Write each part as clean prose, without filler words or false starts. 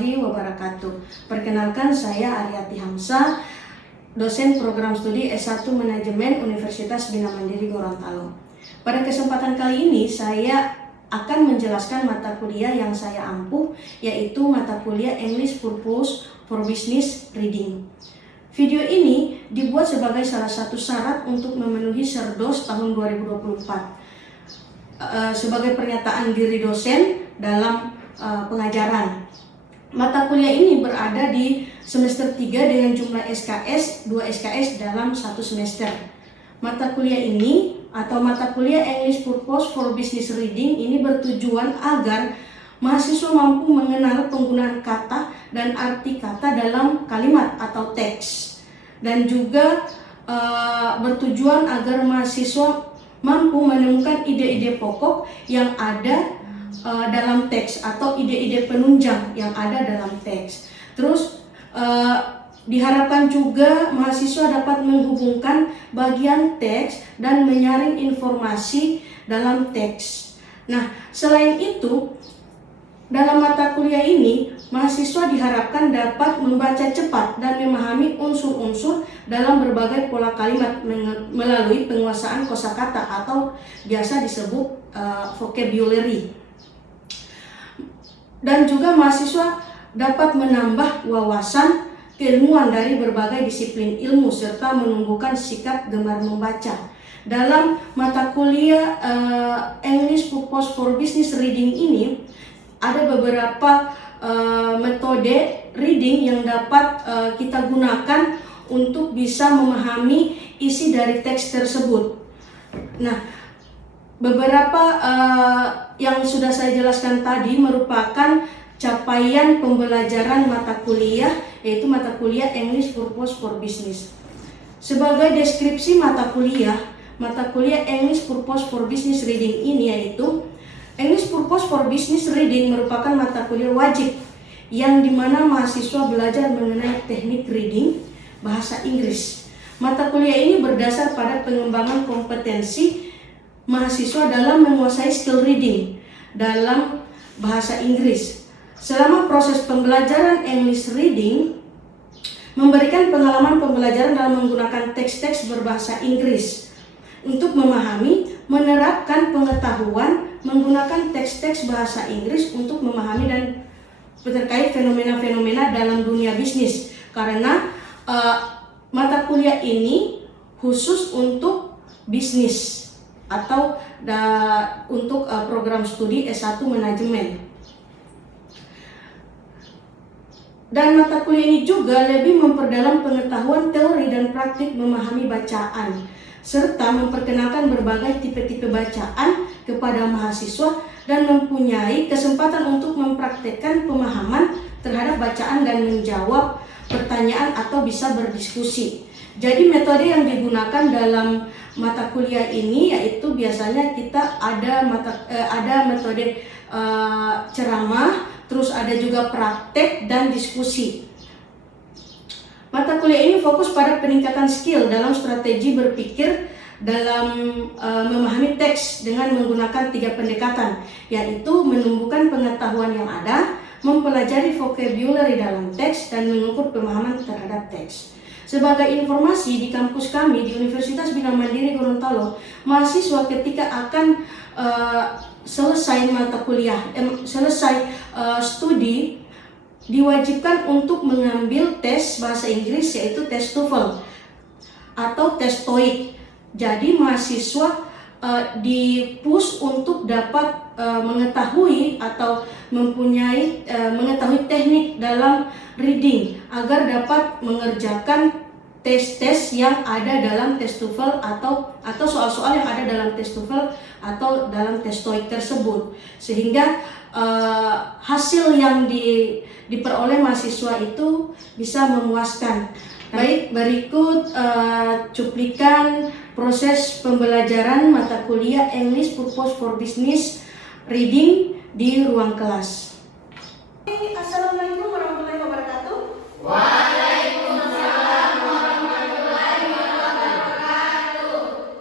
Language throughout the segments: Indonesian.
warahmatullahi wabarakatuh. Perkenalkan, saya Aryati Hamsa, dosen program studi S1 Manajemen Universitas Bina Mandiri Gorontalo. Pada kesempatan kali ini saya akan menjelaskan mata kuliah yang saya ampuh, yaitu mata kuliah English Purpose for Business Reading. Video ini dibuat sebagai salah satu syarat untuk memenuhi Serdos tahun 2024 sebagai pernyataan diri dosen dalam pengajaran. Mata kuliah ini berada di semester 3 dengan jumlah SKS 2 SKS dalam satu semester. Mata kuliah ini atau mata kuliah English Purpose for Business Reading ini bertujuan agar mahasiswa mampu mengenal penggunaan kata dan arti kata dalam kalimat atau teks, dan juga bertujuan agar mahasiswa mampu menemukan ide-ide pokok yang ada dalam teks atau ide-ide penunjang yang ada dalam teks. Terus diharapkan juga mahasiswa dapat menghubungkan bagian teks dan menyaring informasi dalam teks. Nah, selain itu, dalam mata kuliah ini, mahasiswa diharapkan dapat membaca cepat dan memahami unsur-unsur dalam berbagai pola kalimat melalui penguasaan kosakata atau biasa disebut vocabulary. Dan juga mahasiswa dapat menambah wawasan keilmuan dari berbagai disiplin ilmu serta menumbuhkan sikap gemar membaca. Dalam mata kuliah English Purpose for Business Reading ini ada beberapa metode reading yang dapat kita gunakan untuk bisa memahami isi dari teks tersebut. Nah, beberapa yang sudah saya jelaskan tadi merupakan capaian pembelajaran mata kuliah, yaitu mata kuliah English Purpose for Business. Sebagai deskripsi mata kuliah English Purpose for Business Reading ini, yaitu English Purpose for Business Reading merupakan mata kuliah wajib yang dimana mahasiswa belajar mengenai teknik reading bahasa Inggris. Mata kuliah ini berdasar pada pengembangan kompetensi mahasiswa dalam menguasai skill reading dalam bahasa Inggris. Selama proses pembelajaran English reading memberikan pengalaman pembelajaran dalam menggunakan teks-teks berbahasa Inggris untuk memahami, menerapkan pengetahuan menggunakan teks-teks bahasa Inggris untuk memahami dan terkait fenomena-fenomena dalam dunia bisnis. Karena mata kuliah ini khusus untuk bisnis atau untuk program studi S1 Manajemen. Dan mata kuliah ini juga lebih memperdalam pengetahuan teori dan praktik memahami bacaan, serta memperkenalkan berbagai tipe-tipe bacaan kepada mahasiswa dan mempunyai kesempatan untuk mempraktekkan pemahaman terhadap bacaan dan menjawab pertanyaan atau bisa berdiskusi. Jadi metode yang digunakan dalam mata kuliah ini yaitu biasanya kita ada metode ceramah, terus ada juga praktek dan diskusi. Mata kuliah ini fokus pada peningkatan skill dalam strategi berpikir dalam memahami teks dengan menggunakan 3 pendekatan, yaitu menumbuhkan pengetahuan yang ada, mempelajari vocabulary dalam teks, dan mengukur pemahaman terhadap teks. Sebagai informasi, di kampus kami di Universitas Bina Mandiri Gorontalo, mahasiswa ketika akan selesai mata kuliah, studi, diwajibkan untuk mengambil tes bahasa Inggris, yaitu tes TOEFL atau tes TOEIC. Jadi mahasiswa di-push untuk dapat mengetahui atau mengetahui teknik dalam reading agar dapat mengerjakan tes-tes yang ada dalam tes TOEFL atau soal-soal yang ada dalam tes TOEFL atau dalam tes TOEIC tersebut, sehingga hasil yang diperoleh mahasiswa itu bisa memuaskan. Baik, berikut cuplikan proses pembelajaran mata kuliah English Purpose for Business Reading di ruang kelas. Assalamualaikum warahmatullahi wabarakatuh. Waalaikumsalam warahmatullahi wabarakatuh.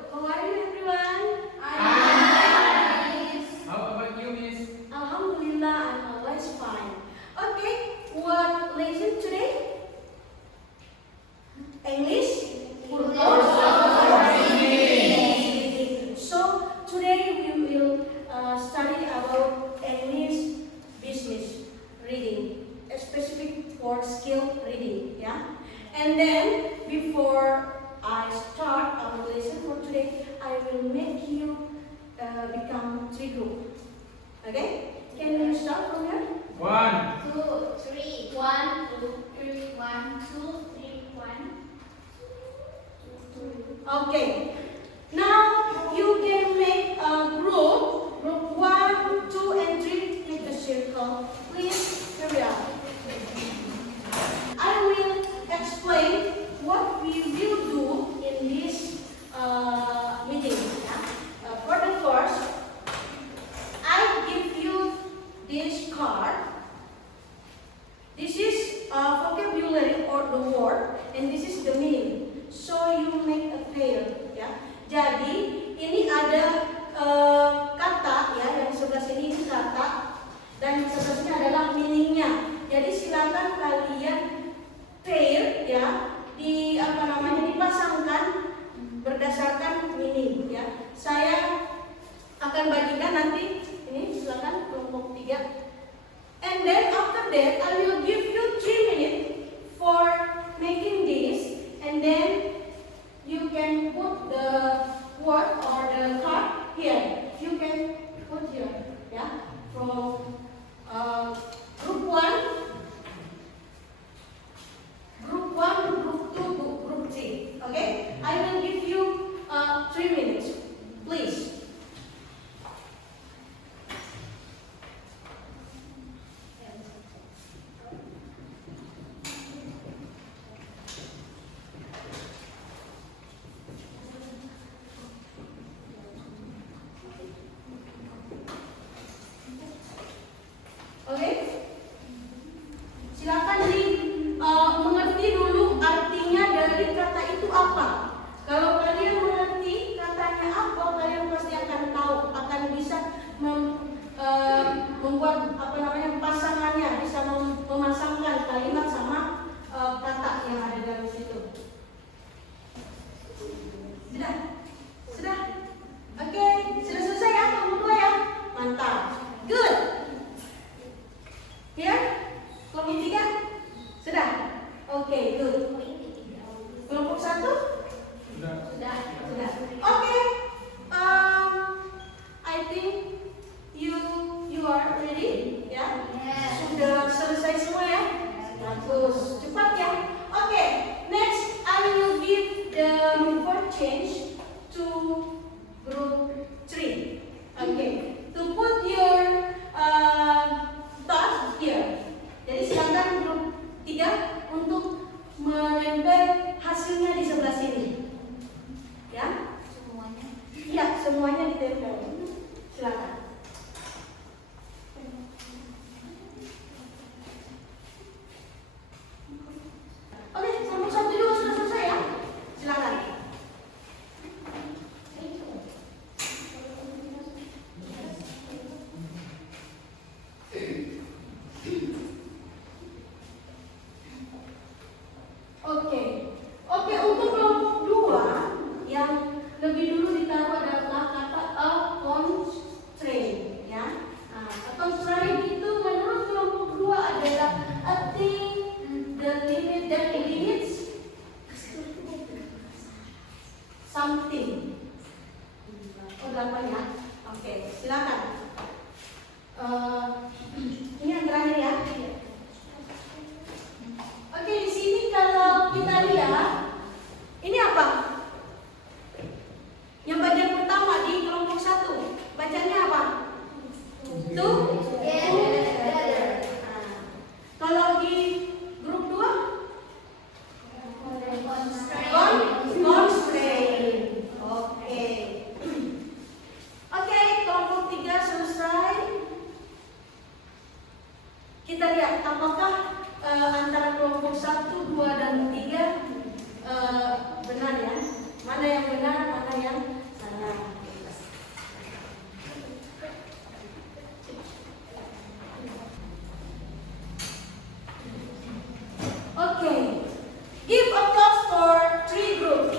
How are you everyone? Nice. How about you, Miss? Alhamdulillah, I'm always fine. Okay, group. Okay? Can you start from here? 1, 2, 3. 1, 2, 3. 1, 2, 3. 1, 2, 3. Okay. Now you can make a group. Group 1, 2, and 3. Make a circle. Please hurry up. I will explain what we will do in this meeting. For the first, I give you this card. This is vocabulary or the word, and this is the meaning. So you make a pair, ya. Jadi ini ada kata, ya, yang sebelah sini ini kata, dan yang sebelah sini adalah meaningnya. Jadi silakan kalian pair, ya, dipasangkan berdasarkan meaning, ya. Saya akan bagikan nanti ini, silakan kelompok 3. And then after that I will give you 3 minutes for making this, and then you can put the word or the card here. You can put here, yeah, from group 1, group 2, group 3. Okay, I will give you 3 minutes, please. Oke, silakan mengerti dulu artinya dari kata itu apa. Kalau kalian mengerti katanya apa, kalian pasti akan tahu, akan bisa membuat pasangannya, bisa memasangkan kalimat sama kata yang ada dalam situ. Sudah, oke, sudah selesai ya, kamu dua ya, mantap, good. Ya, kelompok 3 sudah, oke, good. Kelompok 1 sudah. Oke, I think you are ready, ya. Sudah selesai semua ya. Bagus, cepat ya. Oke, next I will give the word change to group 3. Oke, to put your task here. Jadi silakan grup 3 untuk menempel hasilnya di sebelah sini. Ya? Semuanya. Iya, semuanya ditempel. Silakan. Oke, kelompok 1 juga sudah selesai ya. Silakan. Oke, untuk kelompok 2 yang lebih dulu ditaruh adalah kata a constraint, ya. Nah, a constraint itu menurut kelompok 2 adalah a thing that limits something. Oh, 8 ya. Oke, silakan. Ini yang terakhir ya. Oke, di sini kalau kita lihat, ini apa? Yang bagian pertama di kelompok 1, bacanya apa? Together. Nah, kalau di grup 2, constraint. Oke, kelompok 3 selesai. Kita lihat apakah antara kelompok 1, 2, dan 3 benar ya. Mana yang benar, mana yang salah. Oke, give applause for 3 groups.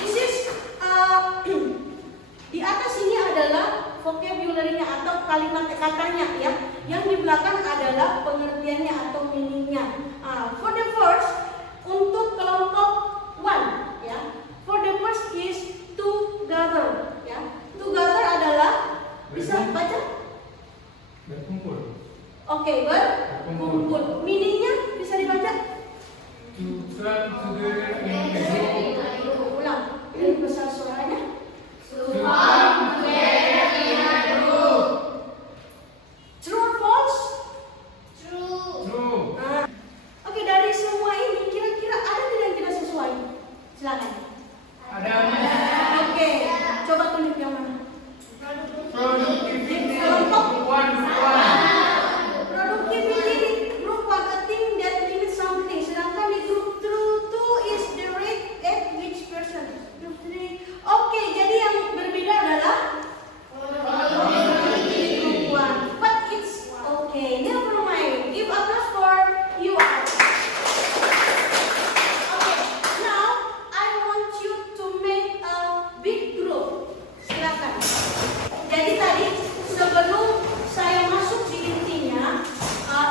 This is di atas ini adalah vocabulary-nya atau kalimat katanya ya. Yang di belakang adalah pengertiannya atau meaning-nya. For the first, untuk kelompok 1 ya. For the first is together ya. Together Oke, berkumpul. Meaningnya bisa dibaca? To come together in a group. Ulang. Ini besar suaranya. To come together in a group. True or false? True. True. Nah, oke, dari semua ini kira-kira ada tidak yang tidak sesuai? Silakan. Ada Oke, coba tunjuk yang mana? productivity Kelompok. one. Productivity di group one, a team that limits something. Sedangkan di group two is the rate at which person. Group three. Oke, jadi yang berbeda adalah group one. But it's okay. Never mind. Give applause for you. Okay, now I want you to make a big group. Silakan. Jadi tadi sebelum saya masuk di intinya,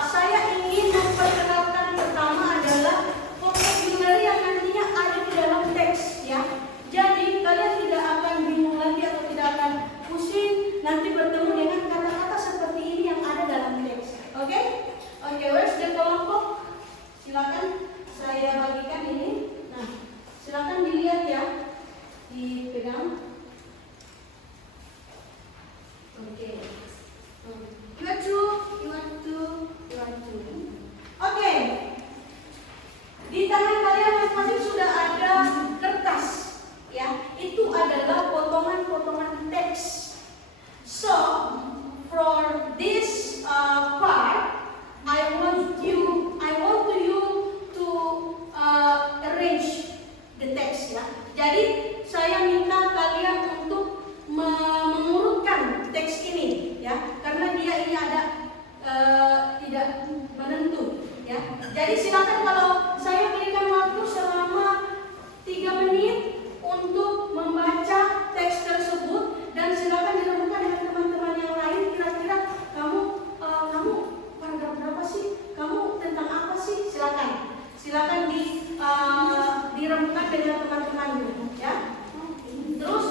saya ingin memperkenalkan pertama adalah vocabulary yang nantinya ada di dalam teks ya. Jadi kalian tidak akan bingung lagi atau tidak akan pusing nanti bertemu dengan kata-kata seperti ini yang ada dalam teks. Oke? Oke, where's the kelompok? Silakan saya bagikan ini. Nah, silakan dilihat ya. Dipegang. Oke. You want to. Oke. Di tangan kalian masing-masing sudah ada kertas, ya. Itu adalah potongan-potongan teks. So, for this part, I want you to arrange the text, ya. Jadi saya minta kalian untuk mengurutkan teks ini, ya, karena dia ini ada tidak menentu, ya. Jadi silakan kalau saya berikan waktu selama 3 menit untuk membaca teks tersebut dan silakan dilakukan dengan teman-teman yang lain. Kira-kira kamu paragraf berapa sih? Kamu tentang apa sih? Silakan dirembukan dengan teman-temannya, ya. Terus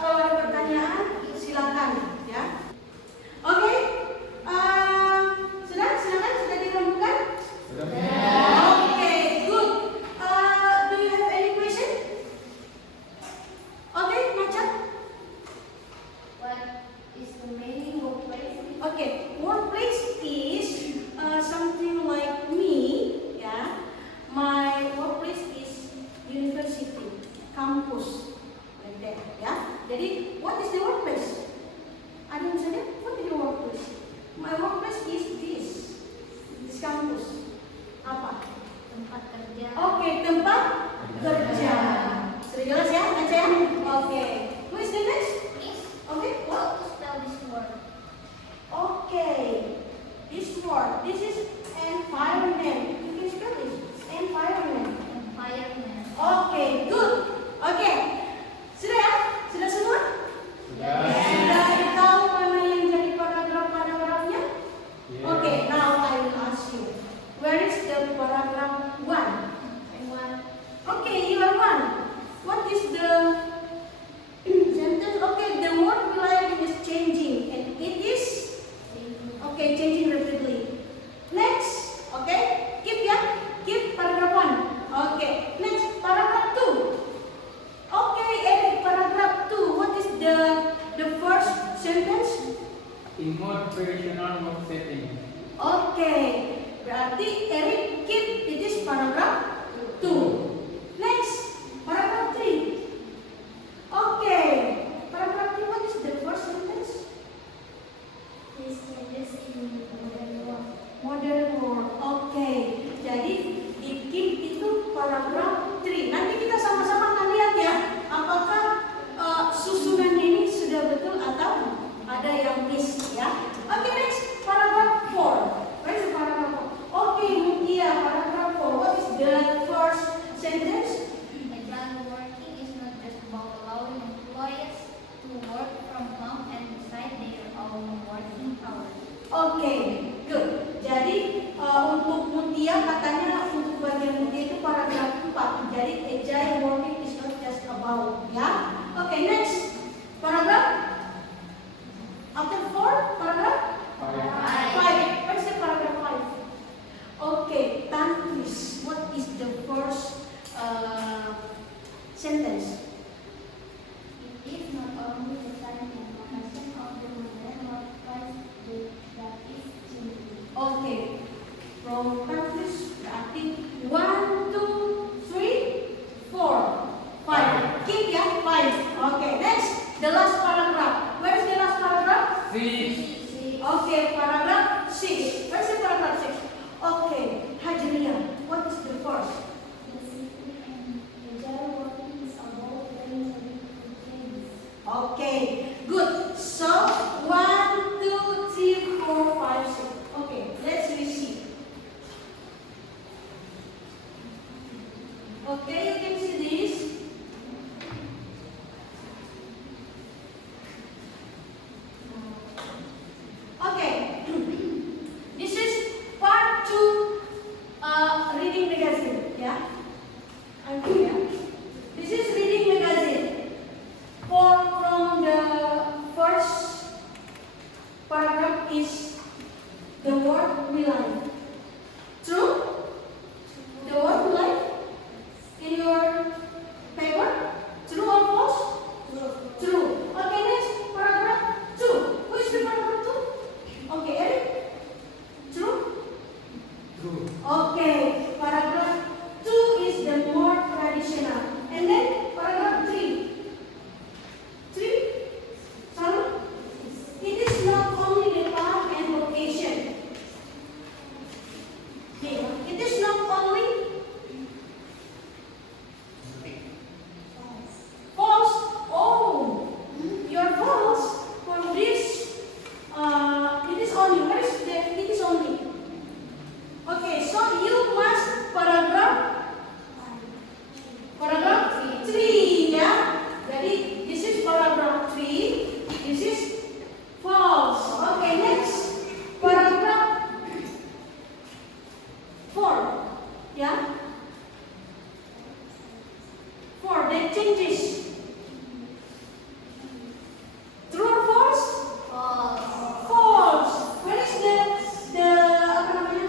kalau ada pertanyaan silakan, ya. Oke, sudah dirembukan? Oke, good. Do you have any question? Oke, Maca. What is the meaning of place? Oke, workplace is something like me, ya. My workplace is university, kampus, like that, ya. Jadi, what is the workplace? Ada yang misalnya, what is the workplace? My workplace is this kampus. Apa? Tempat kerja. Oke, tempat kerja. Sudah jelas ya, Aceh ya? Oke. Who is the next? Please. Oke, How what? to spell this word? Okay. This word, this is environment. You can spell this. Environment. Environment. Oke, good. Oke. Sudah ya? Sudah semua? Sudah tahu mana yang jadi paragraf-paragrafnya? Oke, now I will ask you. Where is the paragraph 1? Okay, you are 1. What is the sentence? Okay, the word life is changing and it is changing rapidly. Next, okay, keep paragraph 1. Okay, next paragraph 2. Okay, Eric, paragraph 2. What is the first sentence? In more professional work setting. Okay, berarti Eric keep it is paragraph 2. Next, paragraph 3. Okay, paragraph 3. What is the first sentence? This changes in modern world. Modern world. Okay, jadi di keep itu paragraph 3. Nanti kita sama-sama akan lihat ya, apakah susunan ini sudah betul atau ada yang miss ya. Okay, next paragraph 4. Where is the paragraph 4? Okay, Mutia, paragraph 4. What is the sentence. It is not only the time and location of the mother what price that is changing. Oke, from countries berarti 1, 2, 3, 4, 5. Keep ya, 5. Oke, next, the last paragraph. Where is the last paragraph? 6. Oke, paragraph 6. Where is the paragraph 6? Oke, Hajriah, what is the first? Discipline and agile working is about learning to change. Okay, good. So 1, 2, 3, 4, 5, 6. Okay, let's receive. Okay, you can see this. Okay, this is part 2 reading magazine. Yeah, I'm here. This is reading magazine. From the first paragraph is the word we like. True? The word we like in your paper? True or false? True. Okay, next paragraph 2. Who is the paragraph 2? Okay, Eric? True? True. Okay, paragraph 2 is the more traditional. And then paragraph 3. 3? Sorry? It is not only the time and location. Okay. It is not only false. Oh, you're false for this. It is only. Where is the? It is only. Okay, so you must paragraph 3 ya. Jadi this is paragraph 3. This is false. Okay, next paragraph 4. Ya. 4. That changes. True or false? False. Where is the apa namanya?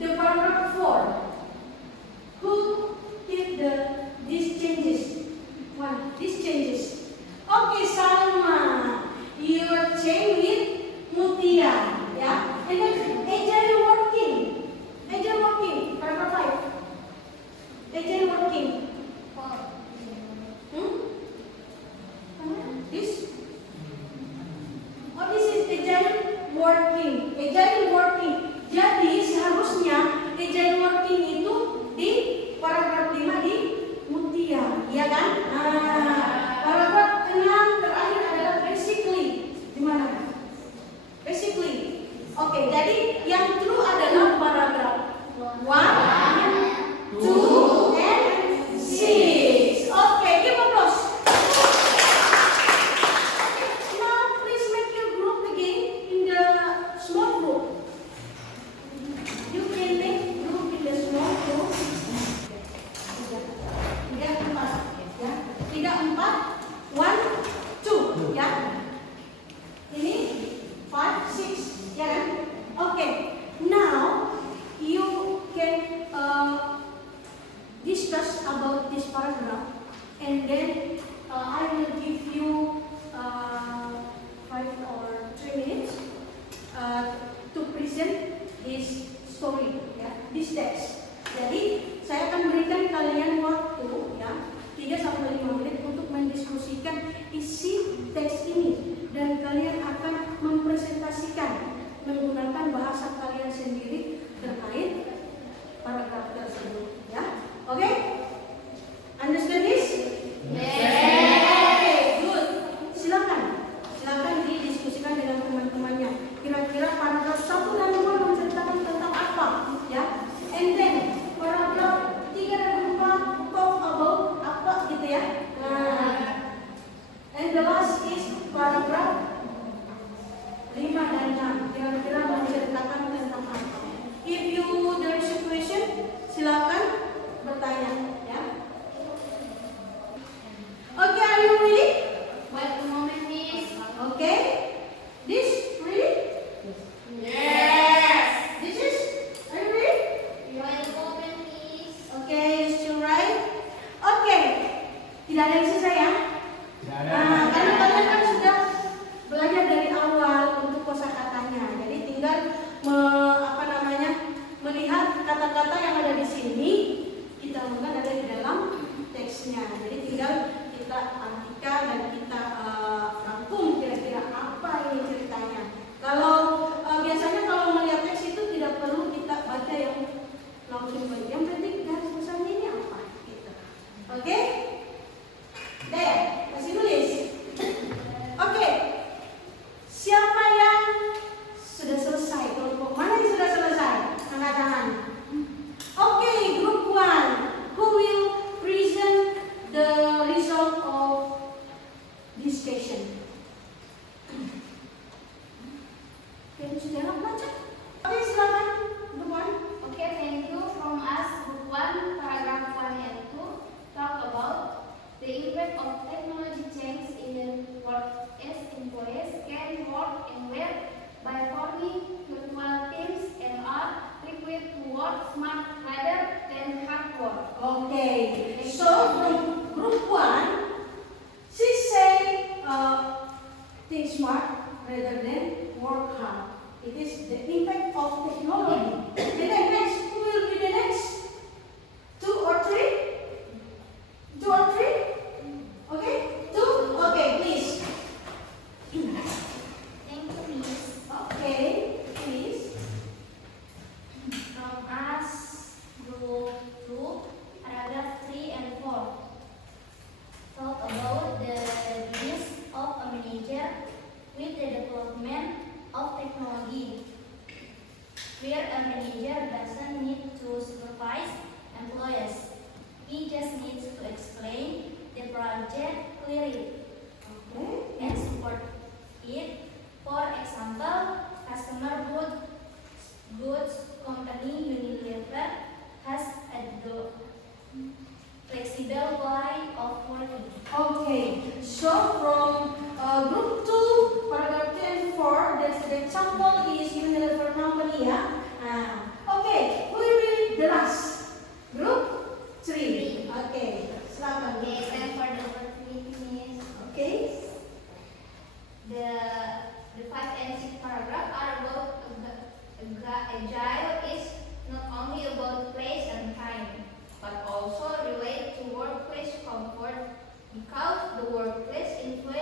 The paragraph 4. Who did these changes? 1. These changes. Okay, Salma, you are chained with Mutia, yeah. And then agile working. Agile working. Paragraph 5. Agile working. This? Oh, this is agile working. Agile working. Jadi seharusnya agile working itu di paragraf 5 di Mutia, iya kan? Nah, paragraf 6 terakhir adalah basically. Di mana? Basically. Oke, jadi yang true adalah paragraf 1, 2, and 6. Okay, give applause. Now, please make your group again in the small group. You can make group in the small group. 3, 4, ya. 3, 4, 1, 2, ya. Ini 5, 6, ya kan? Okay. Now you can discuss about this paragraph, and then I will give you 5 or 3 minutes to present this story, ya, this text. Jadi saya akan berikan kalian waktu, ya, 3 sampai 5 menit untuk mendiskusikan isi teks ini, dan kalian akan mempresentasikan menggunakan bahasa kalian sendiri terkait paragraf tersebut, ya. Oke? Understand this? Yes. Okay, good. Tidak ada yang susah ya? Tidak ada. Nah, karena kalian kan sudah belajar dari awal untuk kosakatanya. Jadi tinggal melihat kata-kata yang ada di sini, kita mungkin ada di dalam teksnya. Jadi tinggal kita artikan dan kita rangkum kira-kira apa ini ceritanya. Kalau biasanya kalau melihat teks itu tidak perlu kita baca yang langsung baca. Yang penting garis besarnya ini apa gitu. Oke? Deh, masih nulis. Oke. Siapa yang sudah selesai? Kelompok mana yang sudah selesai? Angkat tangan. Oke, group 1. Who will present the result of this question? Kalian sudah baca? Oke, silakan. Group 1. Okay, thank you. From us, Group 1, paragraph 1 and 2 talk about the impact of technology change in the work as employees can work anywhere by forming virtual teams and are equipped to work smart rather than hard work. Okay, so from group 1, she say think smart rather than work hard. It is the impact of technology. And then next, who will be the next? 2 or 3? 2 or 3? Okay, 2? Okay, please. Thank you, Miss. Okay, please. From us, Group 2, paragraph 3 and 4 talk about the duties of a manager with the development of technology, where a manager doesn't need to supervise employees. He just needs to explain the project clearly Okay. and support it. For example, customer goods company Unilever has a flexible way of working. Okay, so from group 2, paragraph 3 and 4, the example is Unilever company ya. Okay, who will be the last? Group 3. Okay, silakan. Okay, time for the opportunity, Miss. Okay. The 5 and 6 paragraph are about agile is not only about place and time, but also relate to workplace comfort because the workplace influence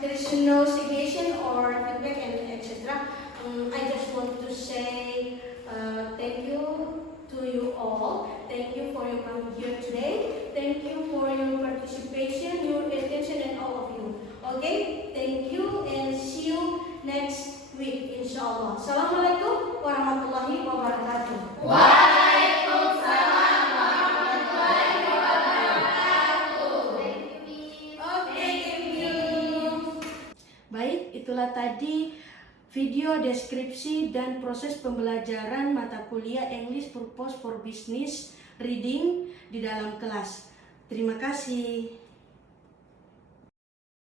there is no suggestion or feedback and etc. I just want to say thank you to you all. Thank you for your coming here today. Thank you for your participation, your attention, and all of you. Okay, thank you and see you next week, inshallah. Assalamualaikum warahmatullahi wabarakatuh. Okay, thank you. Baik, itulah tadi video deskripsi dan proses pembelajaran mata kuliah English Purpose for Business Reading di dalam kelas. Terima kasih.